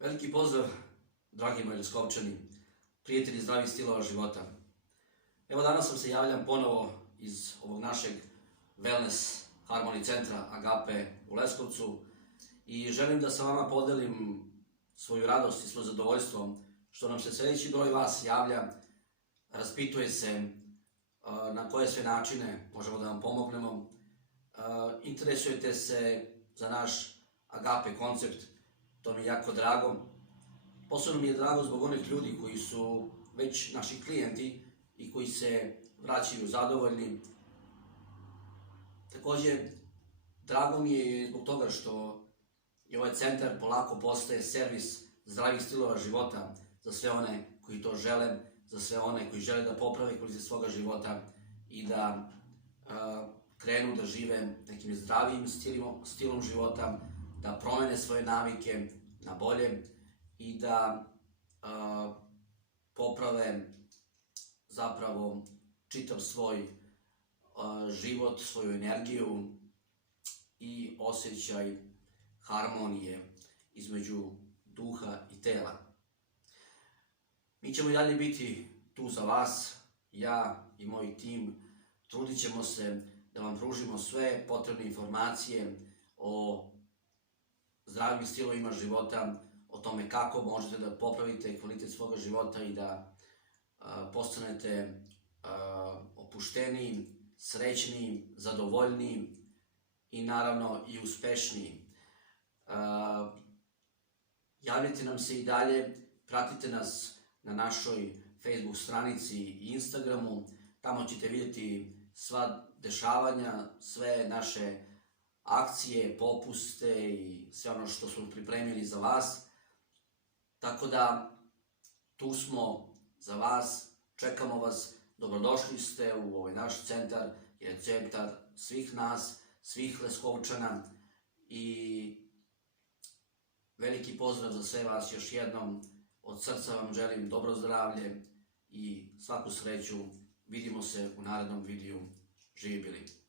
Veliki pozdrav, dragi moji Leskovčani, prijatelji zdravih stilova života. Evo danas vam se javljam ponovo iz ovog našeg Wellness Harmony centra Agape u Leskovcu i želim da sa vama podelim svoju radost i svoje zadovoljstvo što nam se sve veći broj vas javlja, raspituje se na koje sve načine možemo da vam pomognemo, interesujete se za naš Agape koncept. To mi je jako drago. Posebno mi je drago zbog onih ljudi koji su već naši klijenti i koji se vraćaju zadovoljni. Također, drago mi je zbog toga što je ovaj centar polako postaje servis zdravih stilova života za sve one koji to žele, za sve one koji žele da poprave kvalitet svoga života i da krenu da žive nekim zdravijim stilom života, da promene svoje navike na bolje i da poprave zapravo čitav svoj život, svoju energiju i osjećaj harmonije između duha i tela. Mi ćemo i dalje biti tu za vas, ja i moj tim. Trudit ćemo se da vam pružimo sve potrebne informacije o zdravim stilovima života, o tome kako možete da popravite kvalitet svoga života i da postanete opušteniji, srećniji, zadovoljniji i naravno i uspešniji. Javljajte nam se i dalje, pratite nas na našoj Facebook stranici i Instagramu, tamo ćete vidjeti sva dešavanja, sve naše akcije, popuste i sve ono što smo pripremili za vas. Tako da tu smo za vas, čekamo vas, dobrodošli ste u ovaj naš centar, jer je centar svih nas, svih Leskovčana i veliki pozdrav za sve vas još jednom. Od srca vam želim dobro zdravlje i svaku sreću. Vidimo se u narednom videu. Živi bili!